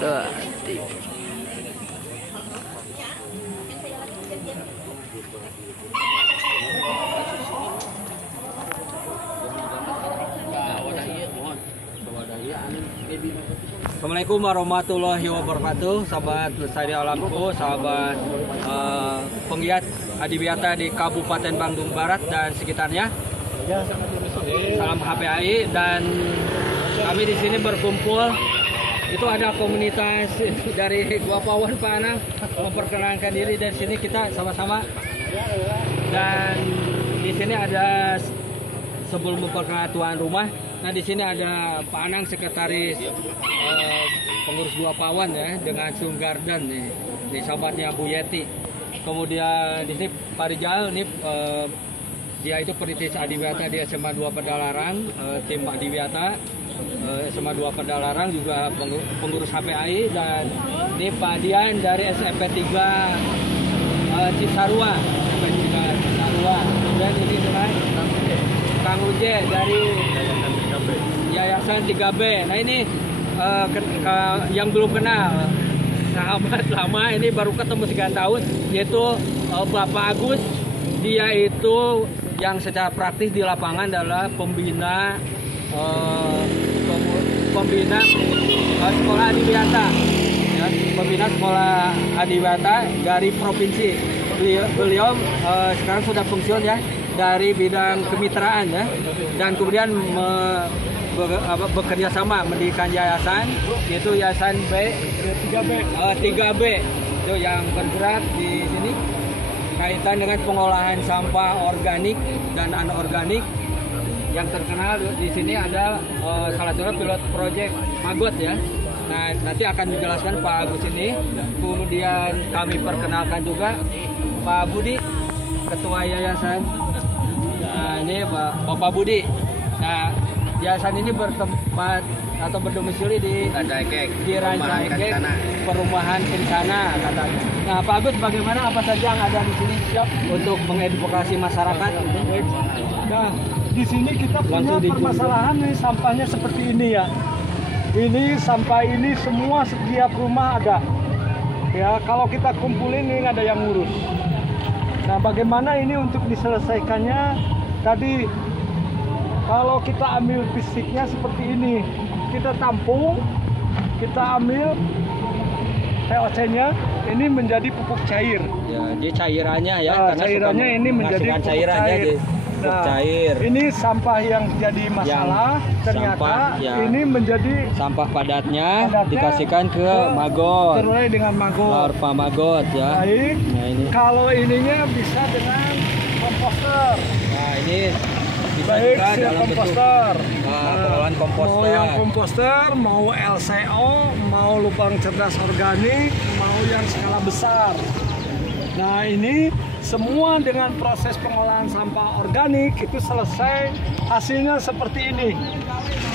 Tuh, Assalamualaikum warahmatullahi wabarakatuh, sahabat Lestari Alamku, sahabat penggiat adiwiyata di Kabupaten Bandung Barat dan sekitarnya. Salam HPAI, dan kami di sini berkumpul. Itu ada komunitas dari Gua Pawon Pak Anang memperkenalkan diri dari sini kita sama-sama. Dan di sini ada, sebelum memperkenalkan tuan rumah, nah di sini ada Pak Anang, sekretaris pengurus Gua Pawon ya, dengan Sun Garden nih, di sahabatnya Bu Yeti. Kemudian di sini Pak Rijal nih, dia itu perintis adiwiyata di SMA 2 Pedalarang, tim adiwiyata SMA 2 Pedalarang, juga pengurus HPAI. Dan ini Pak Dian dari SMP 3 Cisarua, dan ini dengan Kang Uje dari Yayasan 3B. Nah ini yang belum kenal, sahabat lama, ini baru ketemu 3 tahun, yaitu Bapak Agus. Dia itu yang secara praktis di lapangan adalah pembina sekolah adiwiyata, ya, pembina sekolah adiwiyata dari provinsi. Beliau sekarang sudah pensiun ya dari bidang kemitraan ya, dan kemudian bekerja sama mendirikan yayasan, yaitu Yayasan 3B itu yang bergerak di sini kaitan dengan pengolahan sampah organik dan anorganik. Yang terkenal di sini ada salah satu pilot project Magot ya. Nah, nanti akan dijelaskan Pak Agus ini. Kemudian kami perkenalkan juga Pak Budi, Ketua Yayasan. Nah, ini Bapak Budi. Nah, yayasan ini bertempat atau berdomisili di Ranca Ekek, Perumahan Kencana katanya. Nah, Pak Agus, bagaimana, apa saja yang ada di sini siap untuk mengedukasi masyarakat? Nah, di sini kita punya permasalahan nih, sampahnya seperti ini ya. Ini sampah ini semua setiap rumah ada. Ya, kalau kita kumpulin ini ada yang ngurus. Nah, bagaimana ini untuk diselesaikannya? Tadi kalau kita ambil fisiknya seperti ini, kita tampung, kita ambil TOC-nya, ini menjadi pupuk cair. Ya, dia cairannya ya, nah, karena cairannya ini menjadi pupuk cairannya cair. Nah, cair. Ini sampah yang jadi masalah, ternyata ini menjadi sampah padatnya dikasihkan ke magot. Terulai dengan magot. Larva magot ya. Baik. Nah, ini. Kalau ininya bisa dengan komposter. Nah, ini bisa baik, juga dalam komposter. pengolahan komposter. Mau yang komposter, mau LCO, mau lubang cerdas organik, mau yang skala besar. Nah, ini semua dengan proses pengolahan sampah organik itu selesai, hasilnya seperti ini.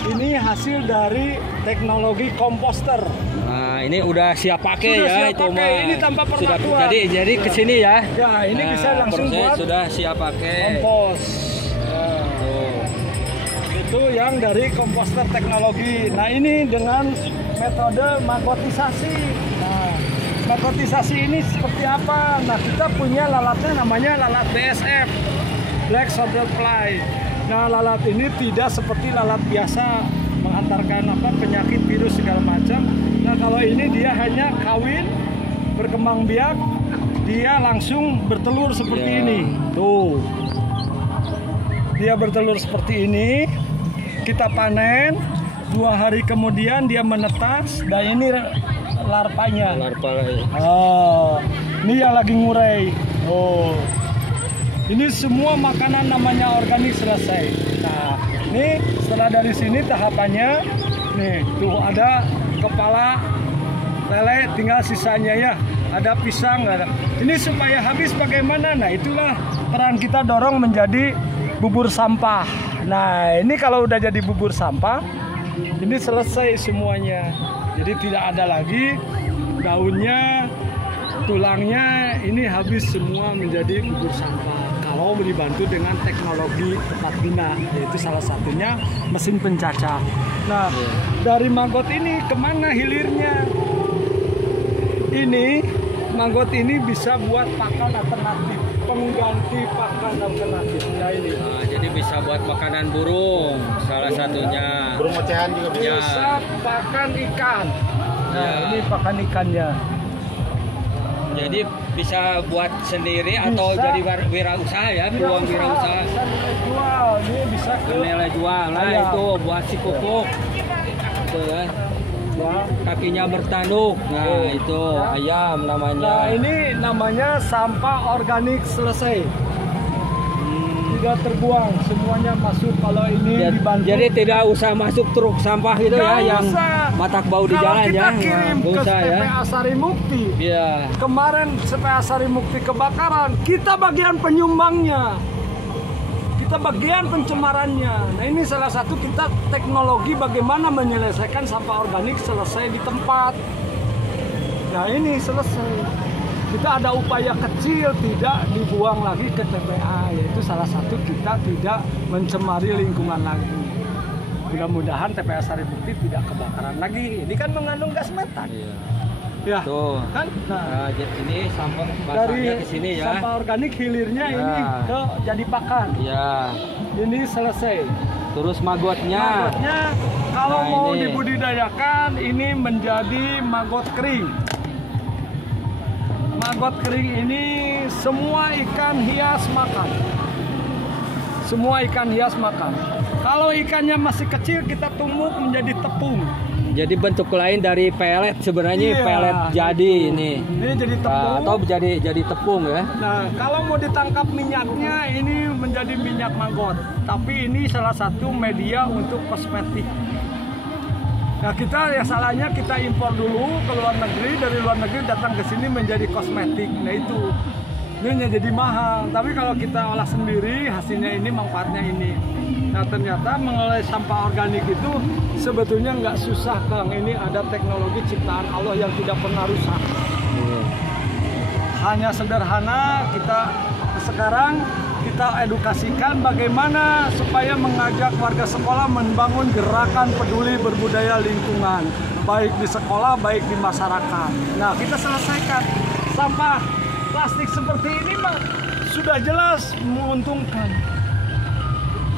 Ini hasil dari teknologi komposter. Nah, ini udah siap pakai ya, siap itu pakai. Ini tanpa perlakuan. Jadi kesini ya. Ya, ini bisa langsung buat sudah siap pakai kompos. Itu yang dari komposter teknologi. Nah, ini dengan metode magotisasi. Nah, magotisasi ini seperti apa? Nah, kita punya lalatnya namanya lalat BSF, Black Soldier Fly. Nah, lalat ini tidak seperti lalat biasa menghantarkan penyakit, virus segala macam. Nah, kalau ini dia hanya kawin, berkembang biak, dia langsung bertelur seperti ini. Tuh, dia bertelur seperti ini. Kita panen, 2 hari kemudian dia menetas, dan ini larvanya. Oh, ini yang lagi ngurai. Oh, ini semua makanan namanya organik selesai. Nah, ini setelah dari sini tahapannya, nih tuh ada kepala lele, tinggal sisanya ya. Ada pisang, ada. Ini supaya habis bagaimana? Nah, itulah peran kita dorong menjadi bubur sampah. Nah, ini kalau udah jadi bubur sampah, ini selesai semuanya. Jadi tidak ada lagi daunnya, tulangnya, ini habis semua menjadi bubur sampah. mau dibantu dengan teknologi tepat guna, yaitu salah satunya mesin pencacah. Nah, dari maggot ini kemana hilirnya? Ini maggot ini bisa buat pakan alternatif, pengganti pakan alternatif. Ya ini. Nah, jadi bisa buat makanan burung, salah satunya. Burung ocehan juga bisa. Bisa pakan ikan. Nah, Ya. ini pakan ikannya. Jadi bisa buat sendiri atau Bisa. jadi wirausaha ya, peluang wirausaha. Bisa nilai jual, ini bisa ke Nilai jual, nah Ayam. itu buat si kukuk. Tuh kan. ya. Kakinya bertanduk. Nah, itu ayam namanya. Nah, ini namanya sampah organik selesai. Tidak terbuang, semuanya masuk. Kalau ini dibantu. Jadi tidak usah masuk truk sampah gitu ya, Nggak yang usah. matak bau di Kalau jalan kita ya. kirim Nggak ke usah ya. TPA Sari Mukti. Iya. Kemarin TPA Sari Mukti kebakaran, kita bagian penyumbangnya. Kita bagian pencemarannya. Nah, ini salah satu kita teknologi bagaimana menyelesaikan sampah organik selesai di tempat. Nah, ini selesai. Kita ada upaya kecil tidak dibuang lagi ke TPA, yaitu salah satu kita tidak mencemari lingkungan lagi. Mudah-mudahan TPA Sari Mukti tidak kebakaran lagi. Ini kan mengandung gas metan. Iya. Ya, Tuh. kan? Nah, Nah, ini sampah dari basahnya ke sini ya. sampah organik hilirnya Ya. ini ke jadi pakan. Iya. Ini selesai. Terus magotnya. Magotnya kalau Nah, mau ini. dibudidayakan ini menjadi maggot kering. Maggot kering ini semua ikan hias makan. Semua ikan hias makan. Kalau ikannya masih kecil kita tumbuk menjadi tepung. Jadi bentuk lain dari pelet sebenarnya, Iya, pelet jadi ini. Ini jadi tepung. Atau jadi tepung ya. Nah, kalau mau ditangkap minyaknya ini menjadi minyak maggot. Tapi ini salah satu media untuk kosmetik. Nah, kita ya salahnya kita impor dulu ke luar negeri, dari luar negeri datang ke sini menjadi kosmetik. Nah, itu ini jadi mahal. Tapi kalau kita olah sendiri, hasilnya ini, manfaatnya ini. Nah, ternyata mengelola sampah organik itu sebetulnya nggak susah, Kang. Ini ada teknologi ciptaan Allah yang tidak pernah rusak. Hanya sederhana, kita sekarang kita edukasikan bagaimana supaya mengajak warga sekolah membangun gerakan peduli berbudaya lingkungan, baik di sekolah, baik di masyarakat. Nah, kita selesaikan sampah plastik seperti ini mah sudah jelas menguntungkan.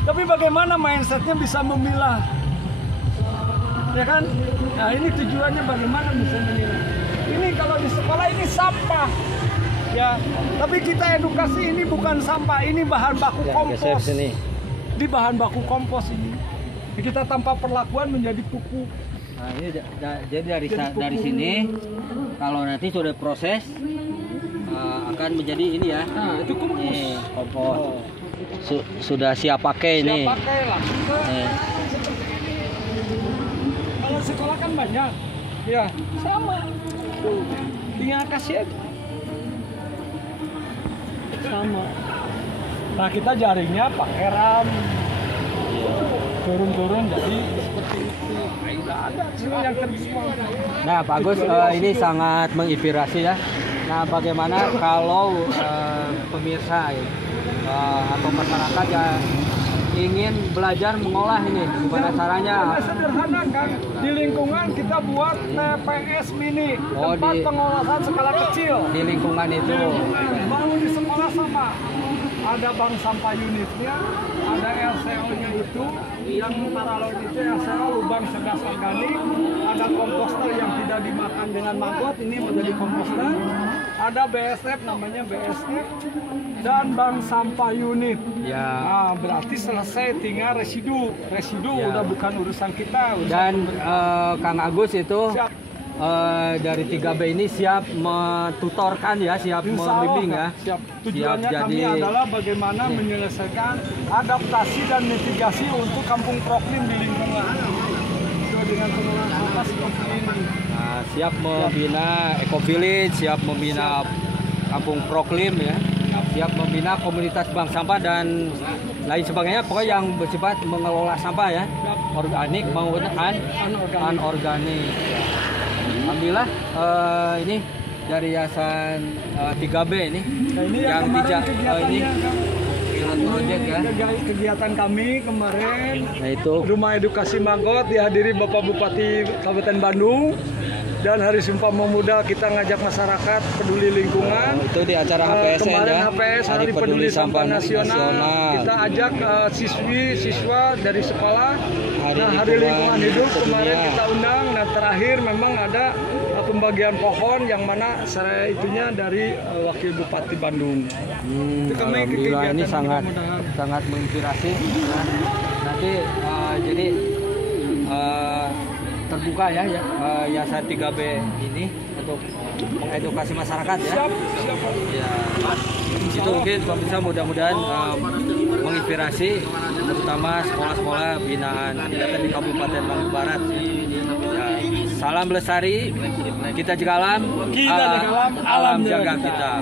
Tapi bagaimana mindsetnya bisa memilah, ya kan? Nah, ini tujuannya bagaimana bisa memilah. Ini kalau di sekolah ini sampah. Ya, tapi kita edukasi ini bukan sampah, ini bahan baku Ya, kompos. geser sini. Di bahan baku kompos ini. Kita tanpa perlakuan menjadi pupuk. Nah, ini jadi Jadi dari pupuk. sini kalau nanti sudah proses akan menjadi ini ya. Nah, itu kompos. Ini kompos. Sudah siap pakai ini. Siap pakai langsung ke Nih. kalau sekolah kan banyak. Ya, sama. Tuh, tinggal kasih aja. Sama. Nah, kita jaringnya pakai ram. Turun-turun jadi seperti itu. Nggak ada semua yang terjual. Nah, Pak Agus, ini sangat menginspirasi ya. Nah, bagaimana kalau pemirsa atau masyarakat yang ingin belajar mengolah ini, gimana caranya? Karena sederhana kan, di lingkungan kita buat TPS mini, Oh, tempat di- pengolahan skala kecil. Di lingkungan itu. Mau di sekolah sama, ada bank sampah unitnya, ada LCO-nya itu, yang paralel itu LCO lubang cerdas organik, ada komposter yang tidak dimakan dengan maggot, ini menjadi komposter, ada BSF namanya BSF, dan bank sampah unit. Ya. Nah, berarti selesai, tinggal residu. Residu Ya. udah bukan urusan kita. Dan Kang Agus itu Siap. dari 3B ini siap mentutorkan ya, siap Insya Allah, membimbing ya. siap. Tujuannya Siap kami jadi- adalah bagaimana menyelesaikan adaptasi dan mitigasi untuk kampung proklim di lingkungan. Dengan pengelolaan sampah seperti ini. Nah, siap membina eco-village, siap membina kampung proklim ya, siap membina komunitas bank sampah dan lain sebagainya, pokoknya yang bersifat mengelola sampah ya, organik maupun anorganik. Alhamdulillah ini dari Yayasan 3B ini Nah, ini yang kemarin ini kegiatannya, Kang. project ya. Kegiatan kami kemarin Nah itu Rumah Edukasi Manggot dihadiri Bapak Bupati Kabupaten Bandung, dan Hari Sumpah Pemuda kita ngajak masyarakat peduli lingkungan. itu di acara HPSN Kemarin ya. HPS Hari Peduli Sampah Nasional. Kita ajak siswa dari sekolah. Hari Lingkungan Hidup kemarin sedunia. kita undang. Nah terakhir memang ada pembagian pohon yang mana saya itunya dari Wakil Bupati Bandung. Itu kami Alhamdulillah ini kegiatan sangat mudah-mudahan. sangat menginspirasi. Nah, nanti jadi terbuka ya Yayasan 3B ini untuk mengedukasi masyarakat ya. Siap. Ya, itu mungkin pemirsa mudah-mudahan menginspirasi terutama sekolah-sekolah binaan kegiatan di Kabupaten Bandung Barat. Ya, salam lestari, kita jaga alam, Kita jaga alam, alam alam jaga jaga kita.